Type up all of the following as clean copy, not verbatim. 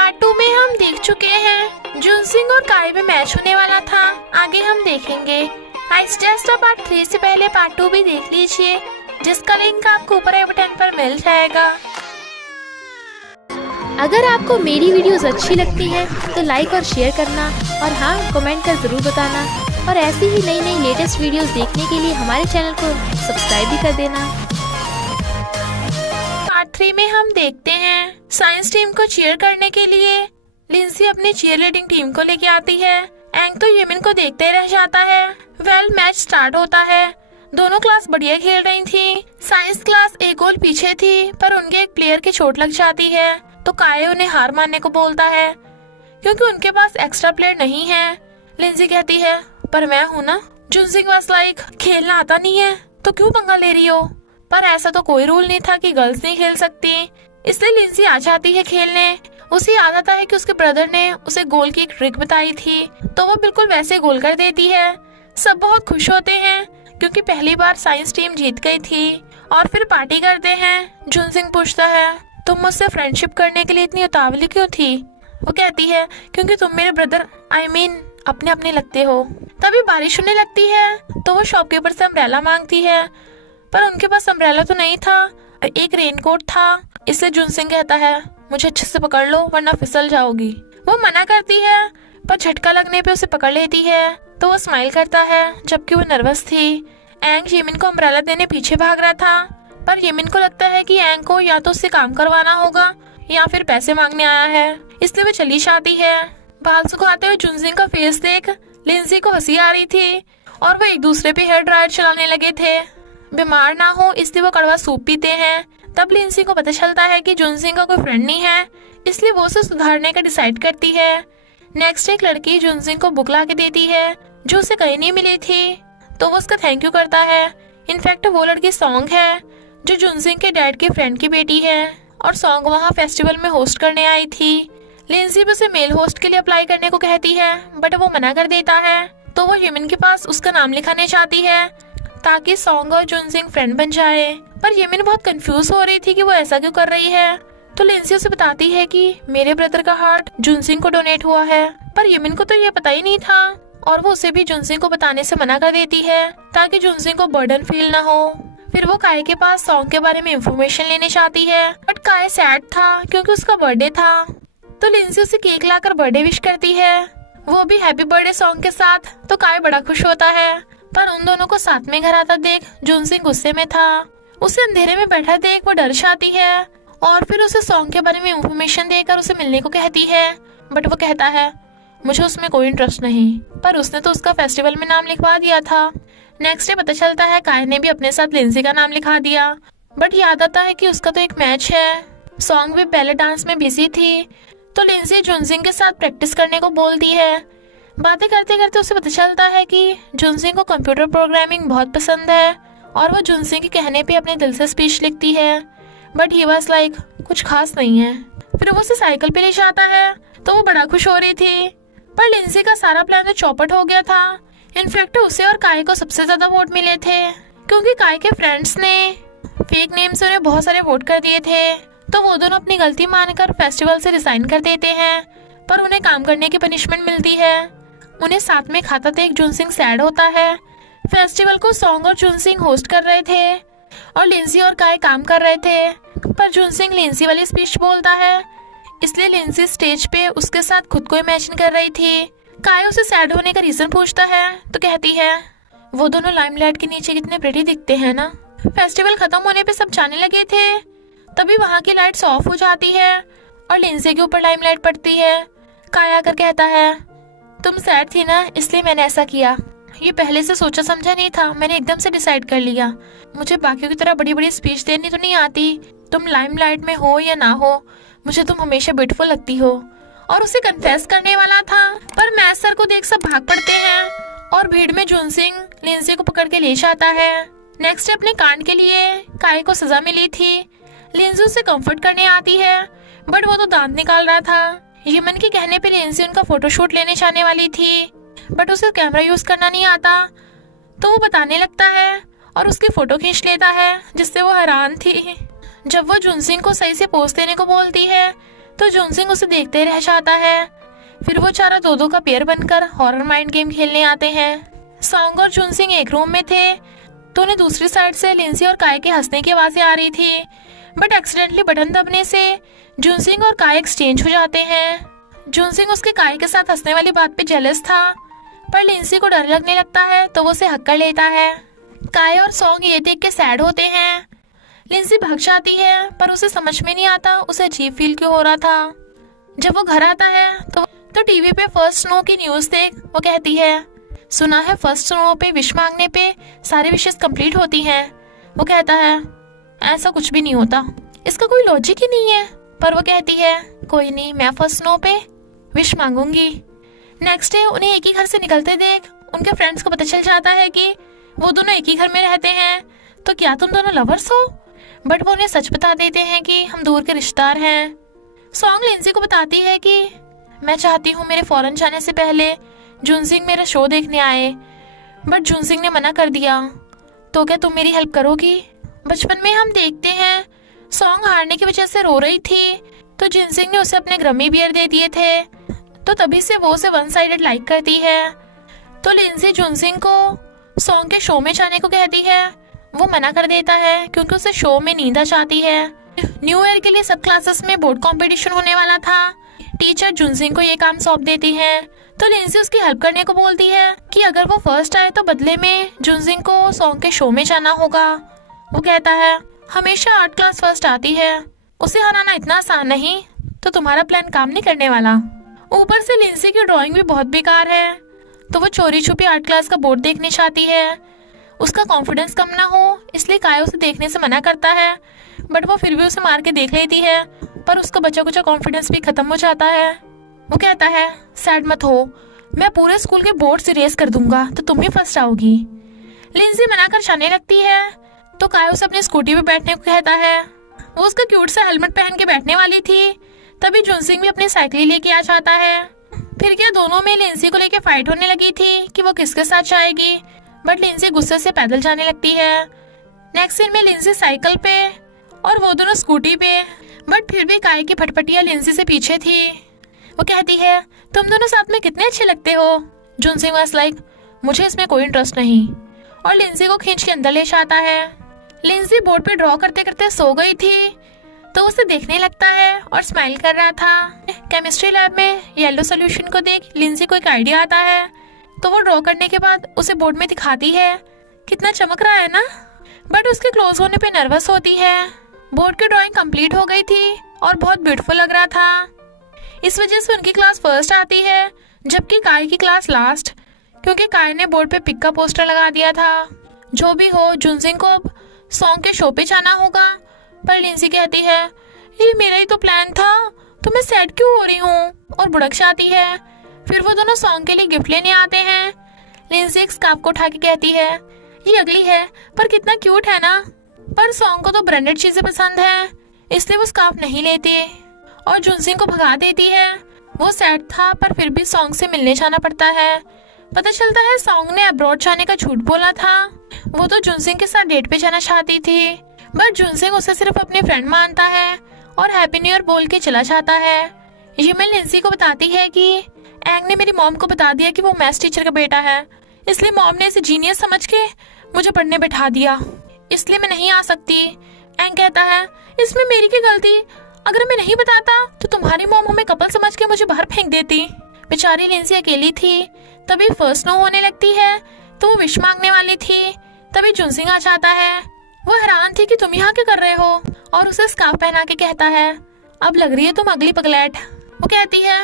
Part 2 में हम देख चुके हैं जुनसिंग और काई में मैच होने वाला था। आगे हम देखेंगे। आइसटेस्ट पार्ट 3 से पहले पार्ट 2 भी देख लीजिए, जिसका लिंक आपको ऊपर आई बटन पर मिल जाएगा। अगर आपको मेरी वीडियोस अच्छी लगती है तो लाइक और शेयर करना, और हाँ, कमेंट कर ज़रूर बताना। और ऐसी ही नई नई लेटेस्ट वीडियोस देखने के लिए हमारे चैनल को सब्सक्राइब भी कर देना। पार्ट 3 में हम देखते हैं साइंस टीम को चीयर करने के लिए लिंसी अपनी चीयर लीडिंग टीम को लेके आती है। एंग तो यमिन को देखते रह जाता है। मैच स्टार्ट होता है। दोनों क्लास बढ़िया खेल रही थी। साइंस क्लास एक गोल पीछे थी, पर उनके एक प्लेयर की चोट लग जाती है तो काये उन्हें हार मानने को बोलता है, क्योंकि उनके पास एक्स्ट्रा प्लेयर नहीं है। लिंसी कहती है, पर मैं हूँ ना। जुनसिंग वाज लाइक, खेलना आता नहीं है तो क्यों पंगा ले रही हो? पर ऐसा तो कोई रूल नहीं था कि गर्ल्स नहीं खेल सकती, इसलिए लिंसी आ जाती है खेलने। उसे याद आता है कि उसके ब्रदर ने उसे गोल की एक ट्रिक बताई थी, तो वो बिल्कुल वैसे गोल कर देती है। सब बहुत खुश होते हैं क्योंकि पहली बार साइंस टीम जीत गई थी, और फिर पार्टी करते हैं। जुनसिंग पूछता है, तुम मुझसे फ्रेंडशिप करने के लिए इतनी उतावली क्यों थी? वो कहती है, क्योंकि तुम मेरे ब्रदर अपने अपने लगते हो। तभी बारिश होने लगती है तो वो शॉपकीपर से अम्ब्रेला मांगती है, पर उनके पास अम्ब्रेला तो नहीं था, एक रेनकोट था। इसलिए जुनसिंग कहता है, मुझे अच्छे से पकड़ लो वरना फिसल जाओगी। वो मना करती है, पर झटका लगने पे उसे पकड़ लेती है तो वो स्माइल करता है, जबकि वो नर्वस थी। एंग यमिन को अम्ब्रेला देने पीछे भाग रहा था, पर यमिन को लगता है कि एंग को या तो उससे काम करवाना होगा या फिर पैसे मांगने आया है, इसलिए वो चली जाती है। बाल सुखाते हुए जुनसिंग का फेस देख लिंसी को हंसी आ रही थी, और वो एक दूसरे पे हेयर ड्रायर चलाने लगे थे। बीमार ना हो इसलिए वो कड़वा सूप पीते हैं। तब लिंसी को पता चलता है कि जुनसिंग का कोई फ्रेंड नहीं है, इसलिए वो उसे सुधारने का डिसाइड करती है। नेक्स्ट एक लड़की जुनसिंग को बुक ला के देती है जो उसे कहीं नहीं मिली थी, तो वो उसका थैंक यू करता है। इनफैक्ट वो लड़की सॉन्ग है जो जुनसिंग के डैड के फ्रेंड की बेटी है, और सॉन्ग वहाँ फेस्टिवल में होस्ट करने आई थी। लिंसी भी उसे मेल होस्ट के लिए अप्लाई करने को कहती है, बट वो मना कर देता है। तो वो यमिन के पास उसका नाम लिखाने चाहती है ताकि सॉन्ग और जुनसिंग फ्रेंड बन जाए, पर यमिन बहुत कंफ्यूज हो रही थी कि वो ऐसा क्यों कर रही है। तो लिंसी उसे बताती है कि मेरे ब्रदर का हार्ट जुनसिंग को डोनेट हुआ है, पर यमिन को तो ये पता ही नहीं था, और वो उसे भी जुनसिंग को बताने से मना कर देती है ताकि जुनसिंग को बर्डन फील ना हो। फिर वो काये के पास सॉन्ग के बारे में इंफॉर्मेशन लेने चाहती है, बट काये सैड था क्योंकि उसका बर्थडे था। तो लिंसी उसे केक लाकर बर्थडे विश करती है, वो भी हैप्पी बर्थडे सॉन्ग के साथ। तो काये बड़ा खुश होता है, पर उन दोनों को साथ में घर आता देख जुनसिंग गुस्से में था। उसे अंधेरे में बैठा देख वो डर जाती है, और फिर उसे सॉन्ग के बारे में इंफॉर्मेशन देकर उसे मिलने को कहती है, बट वो कहता है, मुझे उसमें कोई इंटरेस्ट नहीं, पर उसने तो उसका फेस्टिवल में नाम लिखवा दिया था। नेक्स्ट डे पता चलता है काये ने भी अपने साथ लिंसी का नाम लिखा दिया, बट याद आता है कि उसका तो एक मैच है। सॉन्ग भी बैले डांस में बिजी थी, तो लिंसी जुनसिंग के साथ प्रैक्टिस करने को बोलती है। बातें करते करते उसे पता चलता है कि जुनसिंग को कंप्यूटर प्रोग्रामिंग बहुत पसंद है, और वो जुनसिंग के कहने पे अपने दिल से स्पीच लिखती है, बट ही वाज लाइक, कुछ खास नहीं है। फिर वो उसे साइकिल पे ले जाता है तो वो बड़ा खुश हो रही थी, पर लिंसी का सारा प्लान तो चौपट हो गया था। इनफैक्ट उसे और काये को सबसे ज्यादा वोट मिले थे, क्योंकि काये के फ्रेंड्स ने फेक नेम से उन्हें बहुत सारे वोट कर दिए थे। तो वो दोनों अपनी गलती मानकर फेस्टिवल से रिजाइन कर देते हैं, पर उन्हें काम करने की पनिशमेंट मिलती है। उन्हें साथ में खाता देख जुनसिंग सैड होता है। फेस्टिवल को सॉन्ग और जुनसिंग होस्ट कर रहे थे, और लिंसी और काये काम कर रहे थे, पर जुनसिंग लिंसी वाली स्पीच बोलता है, इसलिए लिंसी स्टेज पे उसके साथ खुद को इमेजिन कर रही थी। काये उसे सैड होने का रीजन पूछता है तो कहती है, वो दोनों लाइमलाइट के नीचे कितने प्रिटी दिखते हैं ना। फेस्टिवल खत्म होने पे सब जाने लगे थे, तभी वहाँ की लाइट्स ऑफ हो जाती है और लिंसी के ऊपर लाइमलाइट पड़ती है। काया आकर कहता है, तुम सैड थी ना, इसलिए मैंने ऐसा किया। ये पहले से सोचा समझा नहीं था, मैंने एकदम से डिसाइड कर लिया। मुझे बाकियों की तरह बड़ी बड़ी स्पीच देनी तो नहीं आती, तुम लाइमलाइट में हो या ना हो, मुझे तुम हमेशा ब्यूटीफुल लगती हो। और उसे कन्फेस करने वाला था, पर मैथ सर को देख सब भाग पड़ते हैं, और भीड़ में जुनसिंग लिंसी को पकड़ के ले जाता है। नेक्स्ट अपने कांड के लिए काये को सजा मिली थी। लिंसी उसे कंफर्ट करने आती है, बट वो तो दांत निकाल रहा था। यमन के कहने पे लिंसी उनका फोटोशूट लेने जाने वाली थी, बट उसे कैमरा यूज करना नहीं आता, तो वो बताने लगता है और उसकी फोटो खींच लेता है, जिससे वो हैरान थी। जब वो जुनसिंग को सही से पोज देने को बोलती है तो जुनसिंग उसे देखते रह जाता है। फिर वो चारों दो का पेयर बनकर हॉरर माइंड गेम खेलने आते हैं। सॉन्ग और जुनसिंग एक रूम में थे तो उन्हें दूसरी साइड से लिंसी और काय के हंसने की आवाजें आ रही थी, बट एक्सीडेंटली बटन दबने से जुनसिंग और काय एक्सचेंज हो जाते हैं। जुनसिंग उसके काय के साथ हंसने वाली बात पे जेलस था, पर लिंसी को डर लगने लगता है तो वो उसे हक कर लेता है। काय और सॉन्ग ये देख के सैड होते हैं। लिंसी भाग जाती है पर उसे समझ में नहीं आता उसे अजीब फील क्यों हो रहा था। जब वो घर आता है तो टीवी पे फर्स्ट स्नो की न्यूज देख वो कहती है, सुना है फर्स्ट स्नो पे विश मांगने पे सारी विशेस कंप्लीट होती हैं। वो कहता है ऐसा कुछ भी नहीं होता, इसका कोई लॉजिक ही नहीं है। पर वो कहती है कोई नहीं, मैं फर्स्ट स्नो पे विश मांगूंगी। नेक्स्ट डे उन्हें एक ही घर से निकलते देख उनके फ्रेंड्स को पता चल जाता है कि वो दोनों एक ही घर में रहते हैं। तो क्या तुम दोनों लवर्स हो? बट वो उन्हें सच बता देते हैं कि हम दूर के रिश्तेदार हैं। सॉन्ग लिंसी को बताती है कि मैं चाहती हूँ मेरे फॉरेन जाने से पहले जुनसिंग मेरा शो देखने आए, बट जुनसिंग ने मना कर दिया। तो क्या तुम मेरी हेल्प करोगी? बचपन में हम देखते हैं सॉन्ग हारने की वजह से रो रही थी तो जुनसिंग ने उसे अपने ग्रमी बियर दे दिए थे, तो तभी से वो उसे वन साइडेड लाइक करती है। तो लिंसी जुनसिंग को सॉन्ग के शो में जाने को कहती है। वो मना कर देता है क्योंकि उसे शो में नींद आ जाती है। न्यू ईयर के लिए सब क्लासेस में बोर्ड कंपटीशन होने वाला था। टीचर जुनसिंग को ये काम सौंप देती है तो लिंसी उसकी हेल्प करने को बोलती है कि अगर वो फर्स्ट आए तो बदले में जुनसिंग को सॉन्ग के शो में जाना होगा। वो कहता है हमेशा आर्ट क्लास फर्स्ट आती है, उसे हराना इतना आसान नहीं, तो तुम्हारा प्लान काम नहीं करने वाला। ऊपर से लिंसी की ड्राइंग भी बहुत बेकार है तो वो चोरी छुपी आर्ट क्लास का बोर्ड देखने चाहती है। उसका कॉन्फिडेंस कम ना हो इसलिए काय उसे देखने से मना करता है, बट वो फिर भी उसे मार के देख लेती है, पर उसका बचा कुचा कॉन्फिडेंस भी खत्म हो जाता है। वो कहता है सैड मत हो, मैं पूरे स्कूल के बोर्ड से रेस कर दूंगा तो तुम ही फर्स्ट आओगी। लिंसी मना कर जाने लगती है तो काय उसे अपनी स्कूटी पे बैठने को कहता है। वो उसका क्यूट सा हेलमेट पहन के बैठने वाली थी तभी जुनसिंग भी अपनी साइकिल लेके आ जाता है। फिर क्या दोनों में लिंसी को लेके फाइट होने लगी थी कि वो किसके साथ जाएगी, बट लिंसी गुस्से से पैदल जाने लगती है। नेक्स्ट सीन में लिंसी साइकिल पे और वो दोनों स्कूटी पे, बट फिर भी काय की फटफटिया लिंसी से पीछे थी। वो कहती है तुम दोनों साथ में कितने अच्छे लगते हो। जुनसिंग वाज लाइक मुझे इसमें कोई इंटरेस्ट नहीं, और लिंसी को खींच के अंदर ले जाता है। लिंसी बोर्ड पे ड्रॉ करते करते सो गई थी तो उसे देखने लगता है और स्माइल कर रहा था। केमिस्ट्री लैब में येलो सोल्यूशन को देख लिंसी को एक आइडिया आता है तो वो ड्रॉ करने के बाद उसे बोर्ड में दिखाती है। कितना चमक रहा है ना, बट उसके क्लोज होने पे नर्वस होती है। बोर्ड की ड्राइंग कंप्लीट हो गई थी और बहुत ब्यूटीफुल लग रहा था। इस वजह से उनकी क्लास फर्स्ट आती है जबकि काय की क्लास लास्ट, क्योंकि काय ने बोर्ड पे पिक का पोस्टर लगा दिया था। जो भी हो जुनसिंग को अब सॉन्ग के शो पे जाना होगा, पर लिंसी कहती है ये मेरा ही तो प्लान था तो मैं सैड क्यों हो रही हूँ, और बुड़क जाती है। फिर वो दोनों सॉन्ग के लिए गिफ्ट लेने आते हैं। लिंसी एक स्कार्फ को उठा के कहती है ये अगली है पर कितना क्यूट है ना, पर सॉन्ग को तो ब्रांडेड चीजें पसंद है इसलिए वो स्कार्फ नहीं लेती और जुनसिंग को भगा देती है। वो सैड था पर फिर भी सॉन्ग से मिलने जाना पड़ता है। पता चलता है सॉन्ग ने अब्रॉड जाने का झूठ बोला था। वो तो जुनसिंग के साथ डेट पे जाना चाहती थी, बट जुनसिंग उसे सिर्फ अपनी फ्रेंड मानता है और हैप्पी न्यू ईयर बोल के चला जाता है। यिमिन लिंसी को बताती है कि एंग ने मेरी मॉम को बता दिया कि वो मैथ्स टीचर का बेटा है, इसलिए मॉम ने इसे जीनियस समझ के मुझे पढ़ने बैठा दिया, इसलिए मैं नहीं आ सकती। एंग कहता है इसमें मेरी क्या गलती, अगर मैं नहीं बताता तो तुम्हारी मॉम हमें कपल समझ के मुझे बाहर फेंक देती। बेचारी लिंसी अकेली थी। तभी फर्स्ट नो होने लगती है तो वो विश मांगने वाली थी तभी जुनसिंग आ जाता है। वो हैरान थी कि तुम यहाँ क्या कर रहे हो, और उसे स्कार्फ पहना के कहता है अब लग रही है तुम अगली पगलैट। वो कहती है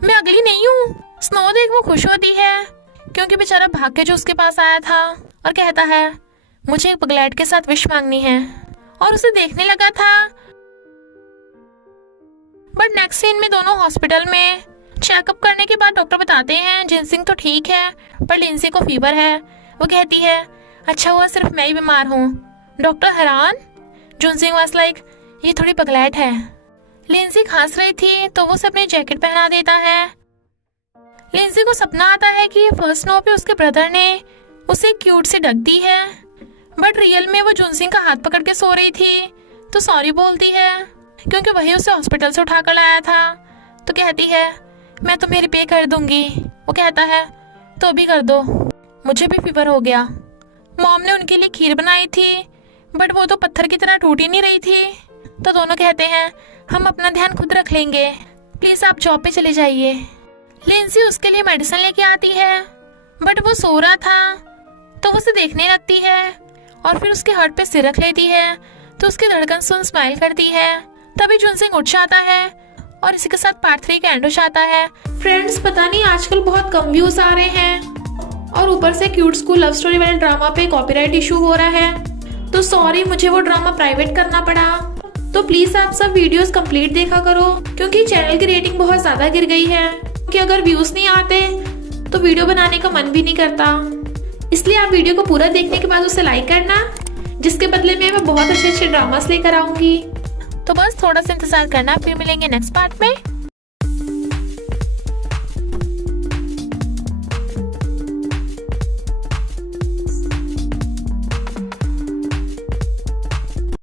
मैं अगली नहीं हूँ। स्नो देख वो खुश होती है क्योंकि बेचारा भाग के जो उसके पास आया था, और कहता है मुझे एक पगलैट के साथ विश मांगनी है, और उसे देखने लगा था। बट नेक्स्ट सीन में दोनों हॉस्पिटल में चेकअप करने के बाद डॉक्टर बताते हैं जुनसिंग तो ठीक है पर लिंसी को फीवर है। वो कहती है अच्छा हुआ सिर्फ मैं ही बीमार हूँ। डॉक्टर हैरान। जुनसिंग वाज लाइक ये थोड़ी पगलैट है। लिंसी खांस रही थी तो वो उसे अपनी जैकेट पहना देता है। लिंसी को सपना आता है कि फर्स्ट नो पे उसके ब्रदर ने उसे क्यूट से ढक दी है, बट रियल में वो जुनसिंग का हाथ पकड़ के सो रही थी तो सॉरी बोलती है। क्योंकि वही उसे हॉस्पिटल से उठाकर लाया था। तो कहती है मैं तुम्हें रिपे कर दूंगी। वो कहता है तो भी कर दो, मुझे भी फीवर हो गया। मॉम ने उनके लिए खीर बनाई थी बट वो तो पत्थर की तरह टूट ही नहीं रही थी। तो दोनों कहते हैं हम अपना ध्यान खुद रख लेंगे, प्लीज आप जॉब पे चले जाइए। लिंसी उसके लिए मेडिसिन लेके आती है बट वो सो रहा था। तो वो उसे देखने लगती है और फिर उसके हार्ट पे सिर रख लेती है। तो उसकी धड़कन सुन स्माइल करती है। तभी जुनसिंग उठ जाता है और इसी के साथ पार्ट 3 का एंड हो जाता है। फ्रेंड्स, पता नहीं आजकल बहुत कम व्यूज आ रहे हैं और ऊपर से क्यूट स्कूल लव स्टोरी वाले ड्रामा पे कॉपीराइट इशू हो रहा है। तो सॉरी, मुझे वो ड्रामा प्राइवेट करना पड़ा। तो प्लीज आप सब वीडियोस कंप्लीट देखा करो क्योंकि चैनल की रेटिंग बहुत ज्यादा गिर गई है। कि अगर व्यूज नहीं आते तो वीडियो बनाने का मन भी नहीं करता। इसलिए आप वीडियो को पूरा देखने के बाद उसे लाइक करना, जिसके बदले में मैं बहुत अच्छे अच्छे ड्रामास लेकर आऊंगी। तो बस थोड़ा सा इंतजार करना, फिर मिलेंगे नेक्स्ट पार्ट में।